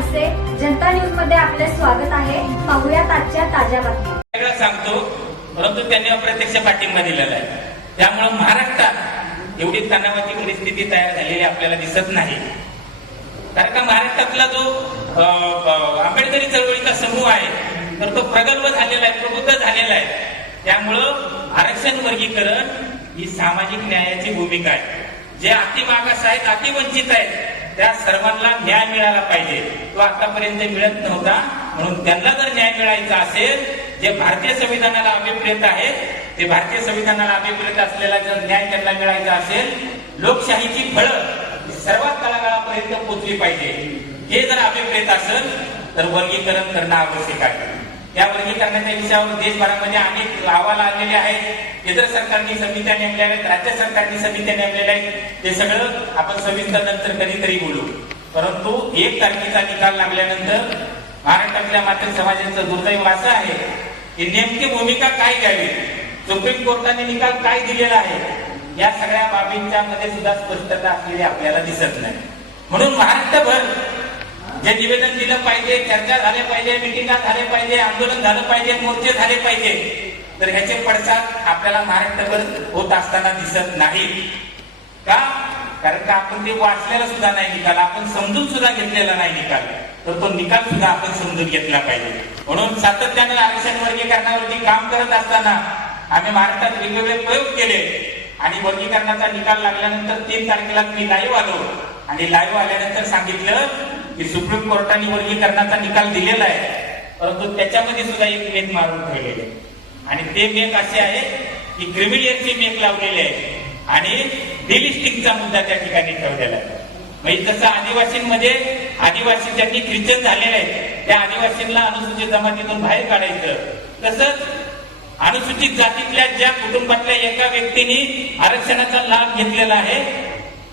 आरसे जनता न्यूजमध्ये आपले स्वागत आहे. पाहुयात आजच्या ताज्या बातम्या. वेगळं सांगतो परंतु त्यांनी अप्रत्यक्ष पाठिंबा दिलेला आहे. त्यामुळं महाराष्ट्रात एवढी तणावाची परिस्थिती तयार झालेली आपल्याला दिसत नाही. कारण का महाराष्ट्रातला जो आंबेडकरी चळवळीचा समूह आहे तर तो प्रगल्भ झालेला आहे प्रबुद्ध झालेला आहे. त्यामुळं आरक्षण वर्गीकरण ही सामाजिक न्यायाची भूमिका आहे. जे अतिमागास आहेत अतिवंचित आहेत त्या सर्वांना न्याय मिळाला पाहिजे. तो आतापर्यंत मिळत नव्हता. म्हणून त्यांना जर न्याय मिळायचा असेल जे भारतीय संविधानाला अभिप्रेत आहे ते भारतीय संविधानाला अभिप्रेत असलेला जर न्याय त्यांना मिळायचा असेल लोकशाहीची फळं सर्वात तळागाळापर्यंत पोहोचली पाहिजे. हे जर अभिप्रेत असेल तर वर्गीकरण करणं आवश्यक आहे. या वर्गीकरणाच्या विषयावर देशभरामध्ये अनेक अहवाल आलेले आहेत. केंद्र सरकारने समित्या नेमल्या आहेत. राज्य सरकारने समित्या नेमलेल्या आहेत. ते सगळं आपण सविस्तर नंतर कधीतरी बोलू. परंतु एक तारखेचा निकाल लागल्यानंतर महाराष्ट्रातल्या मात्र समाजाचं दुर्दैव असं आहे की नेमकी भूमिका काय घ्यावी? सुप्रीम कोर्टाने निकाल काय दिलेला आहे? या सगळ्या बाबींच्या मध्ये सुद्धा स्पष्टता असलेली आपल्याला दिसत नाही. म्हणून महाराष्ट्रभर हे निवेदन दिलं पाहिजे चर्चा झाल्या पाहिजे मिटिंगा झाल्या पाहिजे आंदोलन झालं पाहिजे मोर्चे झाले पाहिजे तर ह्याचे पडसाद आपल्याला महाराष्ट्रभर होत असताना दिसत नाही का? कारण का आपण ते वाचलेला सुद्धा नाही निकाल आपण समजून सुद्धा घेतलेला नाही निकाल. तर तो निकाल सुद्धा आपण समजून घेतला पाहिजे. म्हणून सातत्याने आरक्षण वर्गीकरणावरती काम करत असताना आम्ही महाराष्ट्रात वेगवेगळे प्रयोग केले. आणि वर्गीकरणाचा निकाल लागल्यानंतर तीन तारखेला मी लाईव्ह आलो. आणि लाईव्ह आल्यानंतर सांगितलं की सुप्रीम कोर्टाने वर्गीकरणाचा निकाल दिलेला आहे परंतु त्याच्यामध्ये सुद्धा एक मेक मारून ठेवलेले आहे. आणि ते मेक असे आहे की क्रिमिलियरची मेक लावलेली आहे आणि डिलिस्टिंगचा मुद्दा त्या ठिकाणी ठेवलेला आहे. म्हणजे जसं आदिवासींमध्ये आदिवासी ज्यांनी ख्रिश्चन झालेले आहेत त्या आदिवासींना अनुसूचित जमातीतून बाहेर काढायचं. तसंच अनुसूचित जातीतल्या ज्या कुटुंबातल्या एका व्यक्तीने आरक्षणाचा लाभ घेतलेला आहे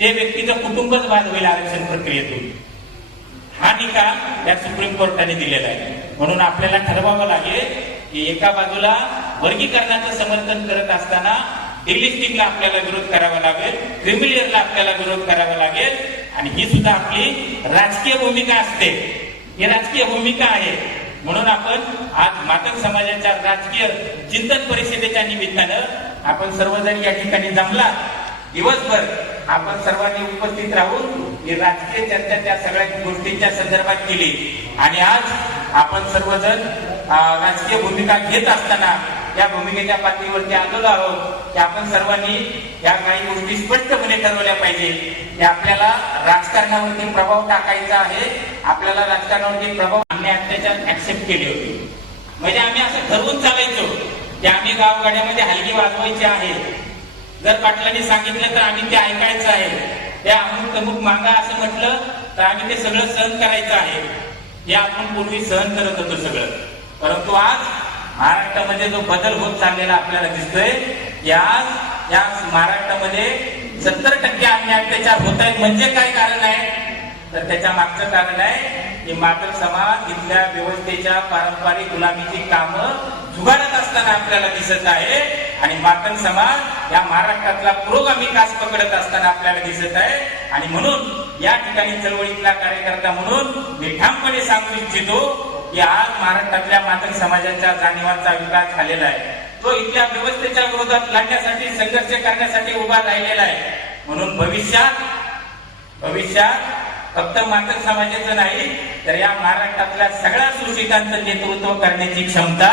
ते व्यक्तीचं कुटुंबच बाद होईल आरक्षण प्रक्रियेतून. हा निकाल या सुप्रीम कोर्टाने दिलेला आहे. म्हणून आपल्याला ठरवावं लागेल की एका बाजूला वर्गीकरणाचं समर्थन करत असताना डिलिस्टिंगला आपल्याला विरोध करावा लागेल क्रिमिलियरला आपल्याला विरोध करावा लागेल आणि ही सुद्धा आपली राजकीय भूमिका असते. ही राजकीय भूमिका आहे. म्हणून आपण आज मातक समाजाच्या राजकीय चिंतन परिषदेच्या निमित्तानं आपण सर्वजण या ठिकाणी जमला दिवसभर आपण सर्वांनी उपस्थित राहून ही राजकीय चर्चा त्या सगळ्या गोष्टींच्या संदर्भात केली. आणि आज आपण सर्वजण राजकीय भूमिका घेत असताना या भूमिकेच्या पातळीवरती आलेलो आहोत. की आपण सर्वांनी या काही गोष्टी स्पष्टपणे ठरवल्या पाहिजे. की आपल्याला राजकारणावरती प्रभाव टाकायचा आहे. आपल्याला राजकारणावरती प्रभाव आम्ही अत्याचार ऍक्सेप्ट केले होते. म्हणजे आम्ही असं ठरवून चालायचो की आम्ही गावगाड्यामध्ये हलगी वाजवायची आहे. जर पाटलांनी सांगितलं तर आम्ही ते ऐकायचं आहे. त्या अमुक अमुक मागा असं म्हटलं तर आम्ही ते सगळं सहन करायचं आहे. हे आपण पूर्वी सहन करत होतो सगळं. परंतु आज महाराष्ट्रामध्ये जो बदल होत चाललेला आपल्याला दिसतोय की आज या महाराष्ट्रामध्ये सत्तर टक्के आम्ही अत्याचार होत आहेत म्हणजे काय कारण आहे? तर त्याच्या मागचं कारण आहे की मातृ समाज इथल्या व्यवस्थेच्या पारंपरिक गुलामीची कामं जुगाडत असताना आपल्याला दिसत आहे. आणि मातक समाज या महाराष्ट्रातला पुरोगामी कास पकडत असताना आपल्याला दिसत आहे. आणि म्हणून या ठिकाणी चळवळीतला कार्यकर्ता म्हणून मी ठामपणे सांगू इच्छितो की आज महाराष्ट्रातल्या मातक समाजाच्या जाणीवांचा विकास झालेला आहे. तो इथल्या व्यवस्थेच्या विरोधात लढण्यासाठी संघर्ष करण्यासाठी उभा राहिलेला आहे. म्हणून भविष्यात भविष्यात फक्त मातक समाजाचं नाही तर या महाराष्ट्रातल्या सगळ्या सुशिकांचं नेतृत्व करण्याची क्षमता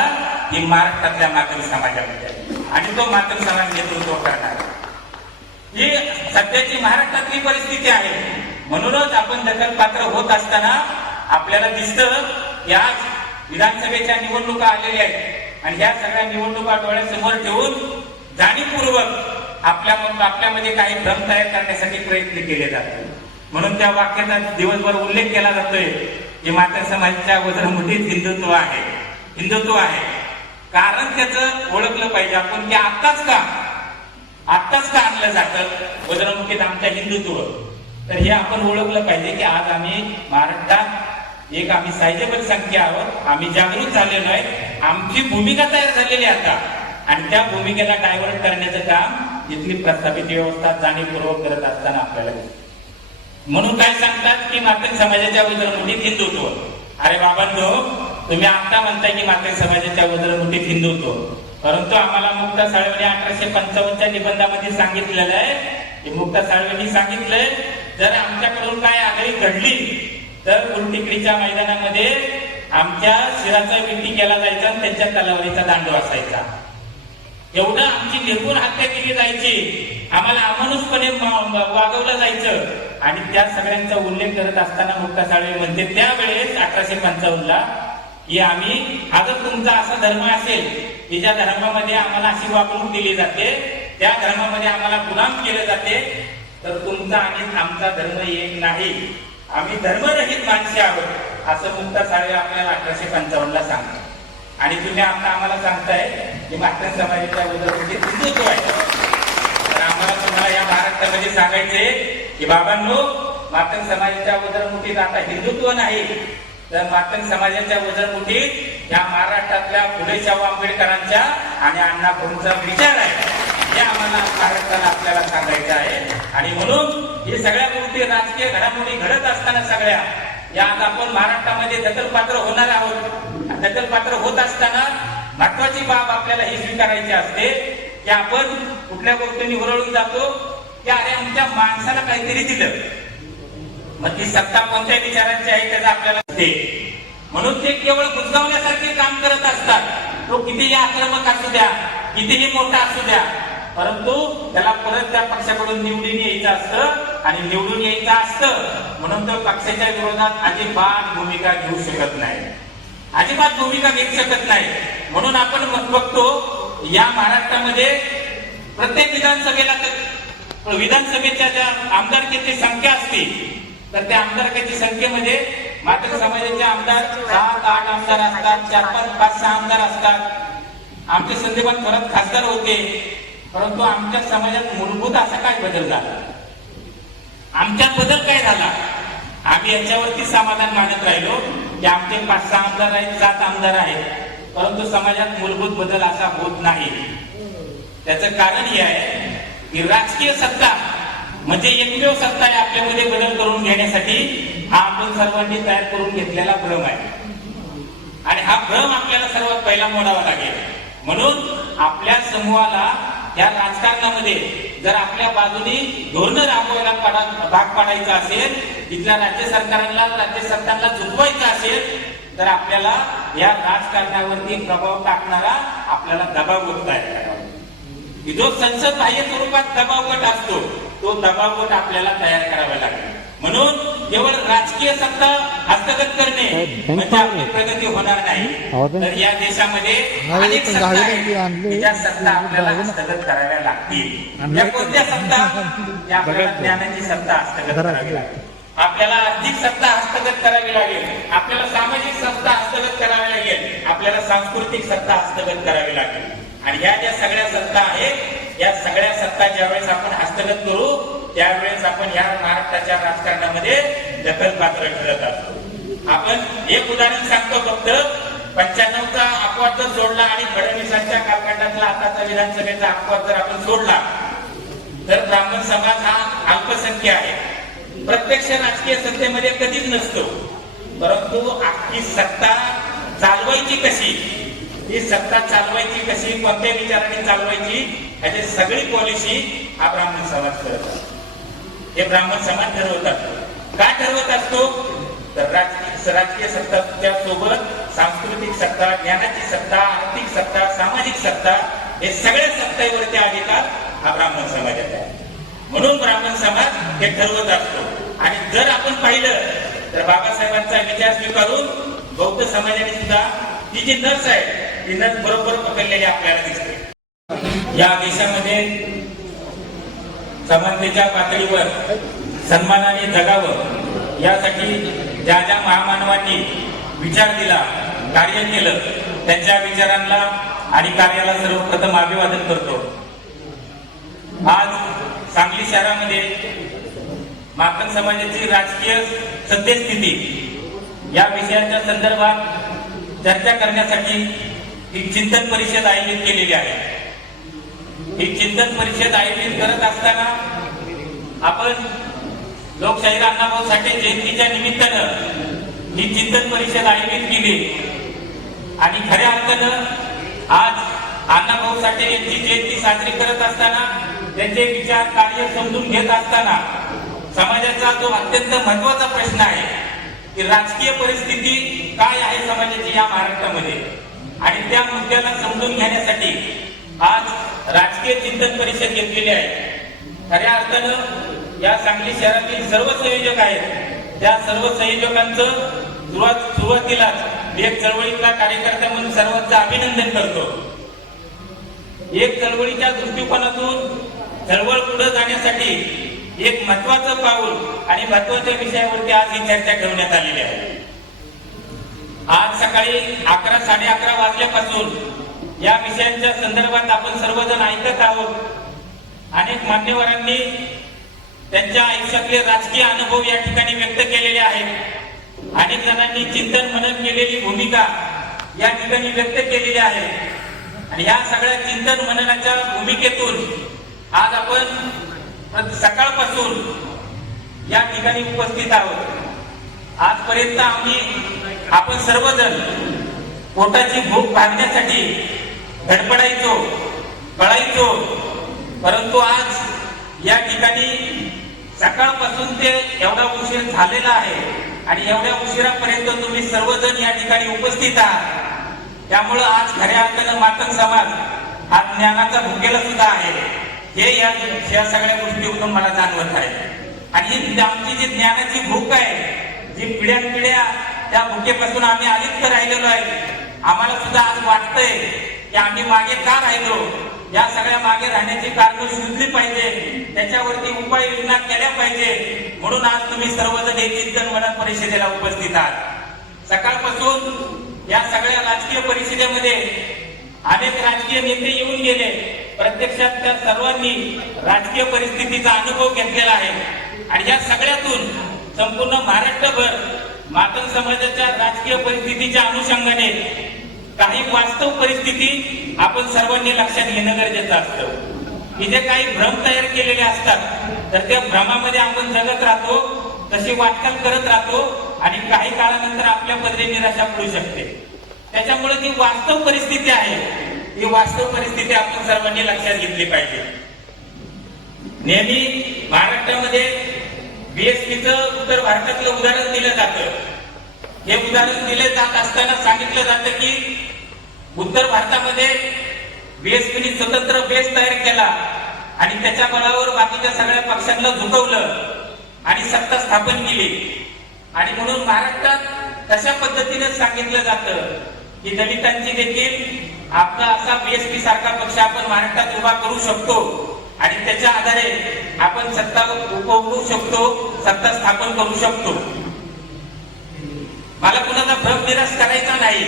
ही महाराष्ट्रातल्या मातक समाजामध्ये आहे. आणि तो मातक समाज नेतृत्व करणार. ही सध्याची महाराष्ट्रातली परिस्थिती आहे. म्हणूनच आपण दखलपात्र होत असताना आपल्याला दिसतं या विधानसभेच्या निवडणुका आलेल्या आहेत. आणि ह्या सगळ्या निवडणुका डोळ्यासमोर ठेवून जाणीवपूर्वक आपल्या आपल्यामध्ये काही भ्रम तयार करण्यासाठी प्रयत्न केले जातात. म्हणून त्या वाक्याचा दिवसभर उल्लेख केला जातोय की माता समाजाच्या वजनमुठीत हिंदुत्व आहे. हिंदुत्व आहे. कारण त्याचं ओळखलं पाहिजे आपण की आत्ताच का? आत्ताच का आणलं जातं? वजनमुखीत आमच्या हिंदुत्व. तर हे आपण ओळखलं पाहिजे की आज आम्ही महाराष्ट्रात एक आम्ही सायजेबल संख्या आहोत. आम्ही जागृत झालेलो आहे. आमची भूमिका तयार झालेली आहे आता. आणि त्या भूमिकेला डायव्हर्ट करण्याचं काम इथली प्रस्थापित व्यवस्था जाणीवपूर्वक करत असताना आपल्याला म्हणून काय सांगतात की मात्र समाजाच्या उदरमुठीत हिंदुत्व. अरे बाबांनो तुम्ही आता म्हणताय की मातंग समाजाच्या उदरमुठीत हिंदुत्व परंतु आम्हाला मुक्ता साळवेने अठराशे पंचावन्नच्या निबंधामध्ये सांगितलेलं आहे. की मुक्ता साळवेंनी सांगितलंय. जर आमच्याकडून काय आगळी घडली तर उलटिकडीच्या मैदानामध्ये आमच्या शिराचा विटी केला जायचा आणि त्यांच्या तलावरीचा दांडू असायचा. एवढं आमची निर्गुण हत्या केली जायची. आम्हाला अमानुषपणे वागवलं जायचं. आणि त्या सगळ्यांचा उल्लेख करत असताना मुक्ता साळवे म्हणते त्यावेळेस अठराशे पंचावन्नला की आम्ही हा जर तुमचा असा धर्म असेल की ज्या धर्मामध्ये आम्हाला अशी वागणूक दिली जाते त्या धर्मामध्ये आम्हाला गुलाम केले जाते तर तुमचा आणि आमचा धर्म एक नाही. आम्ही धर्मरहित माणसे आहोत असं मुक्ता साळवे आपल्याला अठराशे पंचावन्नला सांगतात. आणि तुम्ही आता आम्हाला सांगताय की मातंग समाजाच्या उदरमध्ये म्हणजे हिंदुत्व आहे. तर आम्हाला तुम्हाला या महाराष्ट्रामध्ये सांगायचे की बाबांनो मातन समाजाच्या उदरमुठीत आता हिंदुत्व नाही. तर मातंग समाजाच्या वजनमुठीत या महाराष्ट्रातल्या फुले शाहू आंबेडकरांच्या आणि अण्णा भाऊंचा विचार आहे. हे आम्हाला महाराष्ट्राला आपल्याला सांगायचं आहे. आणि म्हणून हे सगळ्या गोष्टी राजकीय घडामोडी घडत असताना सगळ्या या आज आपण महाराष्ट्रामध्ये दखलपात्र होणार आहोत. दखलपात्र होत असताना महत्वाची बाब आपल्याला ही स्वीकारायची असते की आपण कुठल्या गोष्टींनी हुरळून जातो की अरे आमच्या माणसाला काहीतरी दिलं. मग ती सत्ता कोणत्या विचारांची आहे त्याचा आपल्याला म्हणून ते केवळ बुजगावण्यासारखे काम करत असतात. तो कितीही आक्रमक असू द्या कितीही मोठा असू द्या परंतु त्याला परत त्या पक्षाकडून निवडून यायचं असतं आणि निवडून यायचं असतं म्हणून तो पक्षाच्या विरोधात अजिबात भूमिका घेऊ शकत नाही. अजिबात भूमिका घेऊ शकत नाही. म्हणून आपण बघतो या महाराष्ट्रामध्ये प्रत्येक विधानसभेला विधानसभेच्या ज्या आमदारकीची संख्या असते तर त्या आमदारकीच्या संख्येमध्ये म्हणजे मात्र समाजाचे आमदार सात आठ आमदार असतात चार पाच पाच सहा आमदार असतात. आमचे संदीपान परत खासदार होते परंतु आमच्या समाजात मूलभूत असा काय बदल झाला? आमच्यात बदल काय झाला? आम्ही याच्यावरती समाधान मानत राहिलो की आमचे पाच सहा आमदार आहेत सात आमदार आहेत परंतु समाजात मूलभूत बदल असा होत नाही. त्याचं कारण हे आहे की राजकीय सत्ता म्हणजे एकमेव सत्ता आहे आपल्यामध्ये बदल करून घेण्यासाठी हा आपण सर्वांनी तयार करून घेतलेला भ्रम आहे. आणि हा भ्रम आपल्याला सर्वात पहिला मोडावा लागेल. म्हणून आपल्या समूहाला या राजकारणामध्ये जर आपल्या बाजूने धोरण राबवायला पडा- भाग पाडायचा असेल तिथल्या राज्य सरकारांना राज्य सरकारला झुकवायचं असेल तर आपल्याला या राजकारणावरती प्रभाव टाकणारा आपल्याला दबाव गट तयार करावा जो संसद बाह्य स्वरूपात दबाव गट असतो. तो दबाव गट आपल्याला तयार करावा लागेल. म्हणून केवळ राजकीय सत्ता हस्तगत करणे म्हणजे आपली प्रगती होणार नाही. तर या देशामध्ये अनेक सत्ता आहेत ज्या सत्ता आपल्याला. हस्तगत कराव्या लागतील. या कोणत्या सत्ता? या आपल्याला ज्ञानाची सत्ता हस्तगत करावी. लागेल. आपल्याला आर्थिक सत्ता हस्तगत करावी लागेल. आपल्याला सामाजिक सत्ता हस्तगत करावी लागेल. आपल्याला सांस्कृतिक सत्ता हस्तगत करावी लागेल. आणि या ज्या सगळ्या सत्ता आहेत या सगळ्या सत्ता ज्यावेळेस आपण हस्तगत करू त्यावेळेस आपण या महाराष्ट्राच्या राजकारणामध्ये दखलपात्र ठरत असतो. आपण एक उदाहरण सांगतो फक्त पंच्याण्णवचा अपवाद जर सोडला आणि फडणवीसांच्या कालखंडातला आताचा विधानसभेचा अपवाद जर आपण सोडला. तर ब्राह्मण समाज हा अल्पसंख्य आहे. प्रत्यक्ष राजकीय सत्तेमध्ये कधीच नसतो. परंतु आपली सत्ता चालवायची कशी? ही सत्ता चालवायची कशी? कोणत्या विचाराने चालवायची? ह्याची सगळी पॉलिसी हा ब्राह्मण समाज करत असतो. हे ब्राह्मण समाज ठरवत असतो. काय ठरवत असतो? तर राजकीय राजकीय सत्ताच्या सोबत सांस्कृतिक सत्ता ज्ञानाची सत्ता आर्थिक सत्ता सामाजिक सत्ता हे सगळ्या सत्तेवरती अधिकार हा ब्राह्मण समाजाचा आहे. म्हणून ब्राह्मण समाज हे ठरवत असतो. आणि जर आपण पाहिलं तर बाबासाहेबांचा विचार स्वीकारून बौद्ध समाजाने सुद्धा ती जी नस आहे ती नस बरोबर पकडलेली आपल्याला दिसते. या देशामध्ये समानतेच्या पातळीवर सन्मानाने जगावं यासाठी ज्या ज्या महामानवांनी विचार दिला कार्य केलं त्यांच्या विचारांना आणि कार्याला सर्वप्रथम अभिवादन करतो. आज सांगली शहरामध्ये माकन समाजाची राजकीय सद्यस्थिती या विषयाच्या संदर्भात चर्चा करण्यासाठी ही चिंतन परिषद आयोजित केलेली आहे. ही चिंतन परिषद आयोजित करत असताना आपण लोकशाहीर अण्णाभाऊ साठे जयंतीच्या निमित्तानं ही चिंतन परिषद आयोजित केली. आणि खऱ्या अर्थानं आज अण्णाभाऊ साठे यांची जयंती साजरी करत असताना त्यांचे विचार कार्य समजून घेत असताना समाजाचा जो अत्यंत महत्त्वाचा प्रश्न आहे की राजकीय परिस्थिती काय आहे समाजाची या महाराष्ट्रामध्ये? आणि त्या मुद्द्याला समजून आज राजकीय चिंतन परिषद घेतलेली आहे. खऱ्या अर्थानं या सांगली शहरातील सर्व संयोजक आहेत. त्या सर्व संयोजकांचं सुरुवात सुरुवातीलाच मी एक चळवळीतला कार्यकर्ता म्हणून सर्वांचं अभिनंदन करतो. एक चळवळीच्या दृष्टिकोनातून चळवळ पुढे जाण्यासाठी एक महत्वाचं पाऊल आणि महत्त्वाच्या विषयावरती आज ही चर्चा ठेवण्यात आलेली आहे. आज सकाळी अकरा साडे अकरा वाजल्यापासून या विषयांच्या संदर्भात आपण सर्वजण ऐकत आहोत. अनेक मान्यवरांनी त्यांच्या आयुष्यातले राजकीय अनुभव या ठिकाणी व्यक्त केलेले आहेत. अनेक जणांनी चिंतन मनन केलेली भूमिका या ठिकाणी व्यक्त केलेली आहे. आणि या सगळ्या चिंतन मननाच्या भूमिकेतून आज आपण सकाळपासून या ठिकाणी उपस्थित आहोत. आजपर्यंत आम्ही आपण सर्वजण पोटाची भूक भागण्यासाठी धडपडायचो कळायचो परंतु आज या ठिकाणी सकाळपासून ते एवढा उशीर झालेला आहे आणि एवढ्या उशिरापर्यंत तुम्ही सर्वजण या ठिकाणी उपस्थित आहात. त्यामुळं आज खऱ्या अर्थानं मातक समाज हा ज्ञानाचा भुकेला सुद्धा आहे. हे या या सगळ्या गोष्टीवरून मला जाणवत आहे. आणि ही आमची जी ज्ञानाची भूक आहे जी पिढ्यानपिढ्या त्या भुकेपासून आम्ही अलिप्त राहिलेलो आहे आम्हाला सुद्धा आज वाटतंय की आम्ही मागे का राहिलो? या सगळ्या मागे राहण्याची कारण शोधली पाहिजे. त्याच्यावरती उपाययोजना केल्या पाहिजे. म्हणून आज तुम्ही सर्वजण हे चिंतन वडा परिषदेला उपस्थित आहात. सकाळपासून या सगळ्या राजकीय परिषदेमध्ये अनेक राजकीय नेते येऊन गेले. प्रत्यक्षात त्या सर्वांनी राजकीय परिस्थितीचा अनुभव घेतलेला आहे. आणि या सगळ्यातून संपूर्ण महाराष्ट्रभर मातंग समाजाच्या राजकीय परिस्थितीच्या अनुषंगाने काही वास्तव परिस्थिती आपण सर्वांनी लक्षात घेणं गरजेचं असतं. की जे काही भ्रम तयार केलेले असतात तर त्या भ्रमामध्ये आपण जगत राहतो तशी वाटचाल करत राहतो आणि काही काळानंतर आपल्या पदरी निराशा पडू शकते. त्याच्यामुळे जी वास्तव परिस्थिती आहे. ही वास्तव परिस्थिती आपण सर्वांनी लक्षात घेतली पाहिजे. नेहमी महाराष्ट्रामध्ये बीएसपीचं उत्तर भारतातलं उदाहरण दिलं जातं. हे उदाहरण दिले जात असताना सांगितलं जातं की उत्तर भारतामध्ये बीएसपीने स्वतंत्र बेस तयार केला आणि त्याच्या बळावर बाकीच्या सगळ्या पक्षांना झुकवलं आणि सत्ता स्थापन केली. आणि म्हणून महाराष्ट्रात तशा पद्धतीने सांगितलं जातं की दलितांची देखील आपला असा बीएसपी सारखा पक्ष आपण महाराष्ट्रात उभा करू शकतो आणि त्याच्या आधारे आपण सत्ता उपभोगू शकतो सत्ता स्थापन करू शकतो. मला कुणाचा भ्रम निराश करायचा नाही.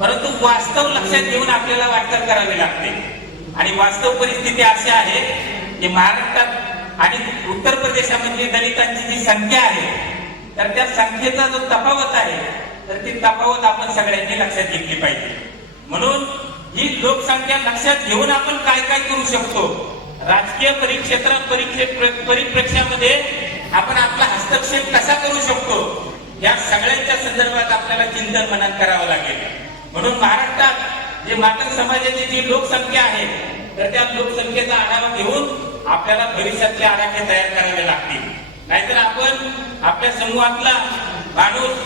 परंतु वास्तव लक्षात घेऊन आपल्याला वाटचाल करावी लागते. आणि वास्तव परिस्थिती अशी आहे की महाराष्ट्रात आणि उत्तर प्रदेशामधली दलितांची जी संख्या आहे तर त्या संख्येचा जो तफावत आहे तर ती तफावत आपण सगळ्यांनी लक्षात घेतली पाहिजे. म्हणून ही लोकसंख्या लक्षात घेऊन आपण काय काय करू शकतो? राजकीय परिक्षेत्र परिक्षे परिप्रेक्ष्यामध्ये आपण आपला हस्तक्षेप कसा करू शकतो? या सगळ्यांच्या संदर्भात आपल्याला चिंतन मनन करावं लागेल. म्हणून महाराष्ट्रात जे मातंग समाजाची जी लोकसंख्या आहे तर त्या लोकसंख्येचा आढावा घेऊन आपल्याला भविष्यातले आराखडे तयार करावे लागतील. नाहीतर आपण आपल्या समूहातला माणूस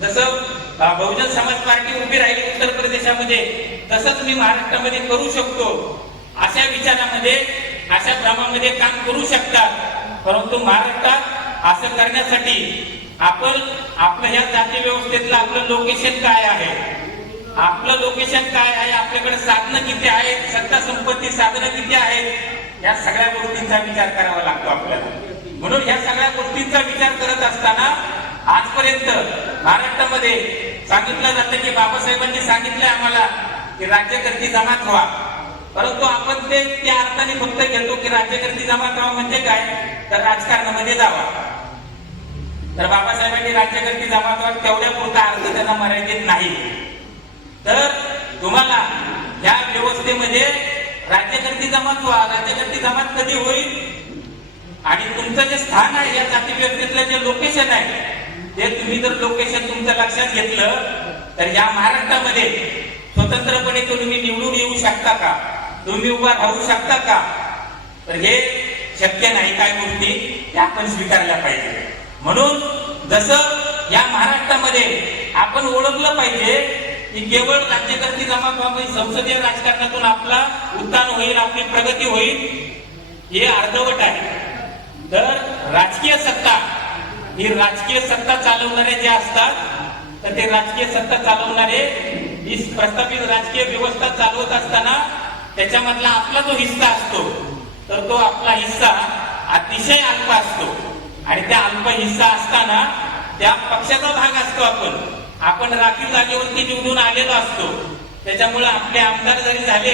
जसं बहुजन समाज पार्टी उभी राहिली उत्तर प्रदेशामध्ये तसंच मी महाराष्ट्रामध्ये करू शकतो. अशा विचारामध्ये अशा भ्रमामध्ये काम करू शकतात. परंतु महाराष्ट्रात असं करण्यासाठी आपण आपलं ह्या जाती व्यवस्थेतलं आपलं लोकेशन काय आहे? आपलं लोकेशन काय आहे? आपल्याकडे साधनं किती आहेत? सत्ता संपत्ती साधनं किती आहेत? या सगळ्या गोष्टींचा विचार करावा लागतो आपल्याला. म्हणून या सगळ्या गोष्टींचा विचार करत असताना आजपर्यंत महाराष्ट्रामध्ये सांगितलं जातं की बाबासाहेबांनी सांगितलंय आम्हाला की राज्यकर्ती जमात व्हा. परंतु आपण ते त्या अर्थाने फक्त घेतो की राज्यकर्ती जमात व्हा म्हणजे काय? तर राजकारणामध्ये जावा. तर बाबासाहेबांनी राज्यकर्ती जमात तेवढ्या पुरता अर्थ त्यांना मर्यादित नाही. तर तुम्हाला या व्यवस्थेमध्ये राज्यकर्ती जमात व्हा राज्यकर्ती जमात कधी होईल? आणि तुमचं जे स्थान आहे या जाती व्यवस्थेतलं जे लोकेशन आहे ते तुम्ही जर लोकेशन तुमचं लक्षात घेतलं तर या महाराष्ट्रामध्ये स्वतंत्रपणे तुम्ही निवडून येऊ शकता का? तुम्ही उभा राहू शकता का? तर हे शक्य नाही काय गोष्टी त्या आपण स्वीकारल्या पाहिजे. म्हणून जसं या महाराष्ट्रामध्ये आपण ओळखलं पाहिजे की केवळ राज्यकर्ती जमावामुळे संसदीय राजकारणातून आपला उत्थान होईल आपली प्रगती होईल हे अर्धवट आहे. तर राजकीय सत्ता ही राजकीय सत्ता चालवणारे जे असतात तर ते राजकीय सत्ता चालवणारे ही प्रस्थापित राजकीय व्यवस्था चालवत असताना त्याच्यामधला आपला जो हिस्सा असतो तर तो आपला हिस्सा अतिशय अल्प असतो. आणि त्या अल्प हिस्सा असताना त्या पक्षाचा भाग असतो आपण. आपण राखीव जागेवरती निवडून आलेलो असतो. त्याच्यामुळे आपले आमदार जरी झाले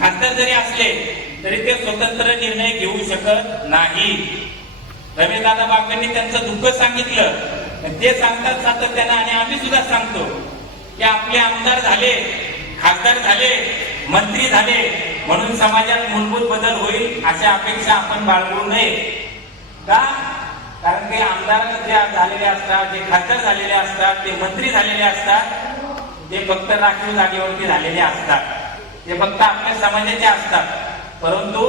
खासदार जरी असले तरी ते स्वतंत्र निर्णय घेऊ शकत नाही. रमेशदादा बाबांनी त्यांचं दुःख सांगितलं. ते सांगतात सातत्यानं आणि आम्ही सुद्धा सांगतो की आपले आमदार झाले खासदार झाले मंत्री झाले म्हणून समाजात मूलभूत बदल होईल अशा अपेक्षा आपण बाळगू नये. का? कारण ते आमदार जे झालेले असतात जे खासदार झालेले असतात ते मंत्री झालेले असतात ते फक्त राखीव जागेवरती झालेले असतात. ते फक्त आपल्या समाजाचे असतात. परंतु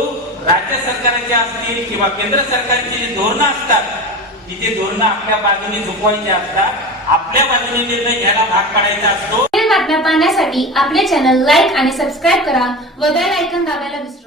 राज्य सरकारचे असतील किंवा केंद्र सरकारची जी धोरणं असतात ती ते धोरणं आपल्या बाजूने झुकवायची असतात आपल्या बाजूने निर्णय घ्यायला भाग पाडायचा असतो. बातम्या पाहण्यासाठी आपले चॅनल लाईक आणि सबस्क्राईब करा व बेल ऐकन दाबायला विसरू